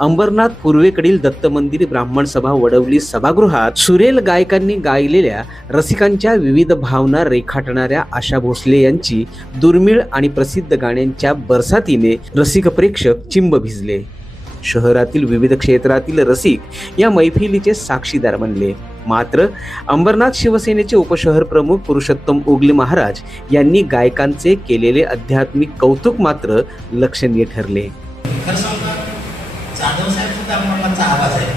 अंबरनाथ पूर्वेकडील दत्त मंदिर ब्राह्मण सभा वडवली सभागृहात सुरेल गायकांनी गायलेल्या रसिकांच्या विविध भावना रेखाटणाऱ्या आशा भोसले यांची दुर्मिळ आणि प्रसिद्ध गाण्यांच्या बरसातीने रसिक प्रेक्षक चिंब भिजले. शहरातील विविध क्षेत्रातील रसिक या मैफिलीचे साक्षीदार बनले. मात्र अंबरनाथ शिवसेनेचे उपशहर प्रमुख पुरुषोत्तम उगले महाराज यांनी गायकांचे केलेले आध्यात्मिक कौतुक मात्र लक्षणीय ठरले. जाधव साहेब सुद्धा अंबरनाथचा आवाज आहे.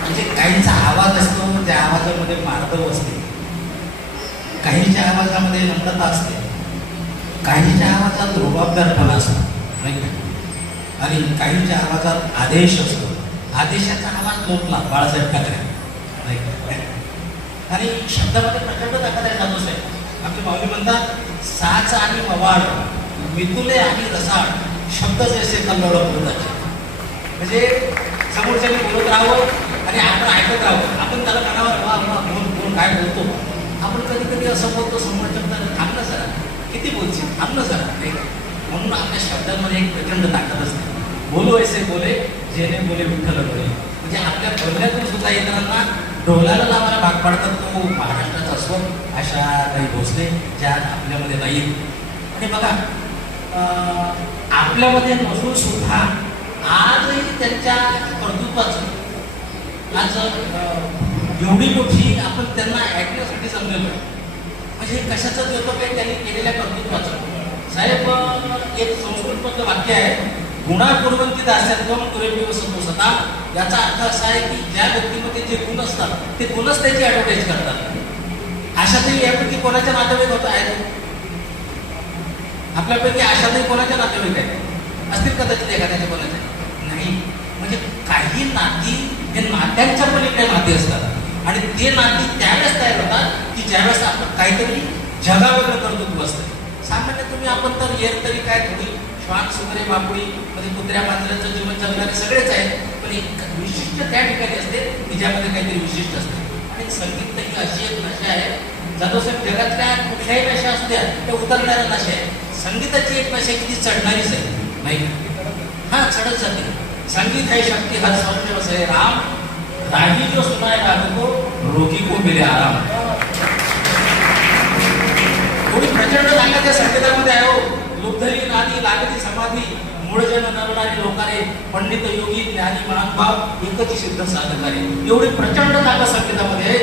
म्हणजे काहींचा आवाज असतो, त्या आवाजामध्ये मार्दव असते, काहींच्या आवाजामध्ये नम्रता असते, काहींच्या आवाजात रुबाबदारपणा असतो नाही का, आणि काहींच्या आवाजात आदेश असतो. आदेशाचा आवाज लोटला बाळासाहेब ठाकरे नाही का, आणि शब्दामध्ये प्रचंड ताकद आहे. जाधव साहेब आमचे माऊली म्हणतात, साच आणि मवाळ, मितुले आणि रसाळ, शब्द जैसे कल्लोळ बोलतात. म्हणजे समोरच्याने बोलत राहावं आणि आपण ऐकत राहावं. आपण त्याला कानावर वा वा बोल काय बोलतो. आपण कधी कधी असं बोलतो समोरच्या थांबलं जरा, किती बोलशील, थांबलं जरा नाही. म्हणून आपल्या शब्दांमध्ये एक प्रचंड ताकद असते. बोलू ऐसे बोले जेने बोले विठ्ठल बोले. म्हणजे आपल्या बोलण्यातून सुद्धा इतरांना ढोलाला लावायला भाग पाडतात. तो महाराष्ट्राचा स्वर अशा काही भोसले ज्या आपल्यामध्ये नाहीत. आणि बघा, आपल्यामध्ये नसून सुद्धा आजही त्यांच्या कर्तृत्वाचं आज एवढी मोठी आपण त्यांना ऐकण्यासाठी जमलेलो. म्हणजे कशाचं देतो काही त्यांनी केलेल्या कर्तृत्वाचं. साहेब, एक संस्कृतमधलं वाक्य आहे, गुणा गुणवंती दास्यत्वम तुरेपिव सता. याचा अर्थ असा आहे की ज्या व्यक्तीमध्ये जे गुण असतात ते गुणच त्याची ॲडव्हर्टाईज करतात. अशातही यापैकी कोणाच्या नातेवाईक होत आहेत? आपल्यापैकी अशातही कोणाच्या नातेवाईक आहेत? असतील कदाचित एखाद्याच्या कोणाच्या नाही. म्हणजे काही नाती हे नात्यांच्या पलीकडे नाते असतात आणि ते नाती त्यावेळेस तयार होतात की ज्यावेळेस आपण काहीतरी जगावेगळं कर्तृत्व असतं. सामान्य तुम्ही आपण तर येर तरी काय थोडी श्वान सुगरे बापुडी म्हणजे कुत्र्या मांजरांचं जीवन जगणारे सगळेच आहेत, पण एक विशिष्ट त्या ठिकाणी असते की ज्यामध्ये काहीतरी विशिष्ट असते. आणि संगीत ही अशी एक नशा आहे. जाधव साहेब, जगातल्या कुठल्याही नशा असत्या त्या उतरणाऱ्या नशा आहे. संगीताची एक नशा किती चढणारीच आहे नाही. हा चढत जाते. संगीत है शक्ती हर संशय है राम, रागी जो सुनाए राग को रोगी को मिले आराम. थोडी प्रचंड ताकद त्या संगीतामध्ये आहे. हो, लुब्धरी नादी लागती समाधी, मूळ जन नरणारे लोकारे, पंडित योगी ज्ञानी महानुभाव एकच सिद्ध साधकारे. एवढी प्रचंड ताकद संगीतामध्ये आहे.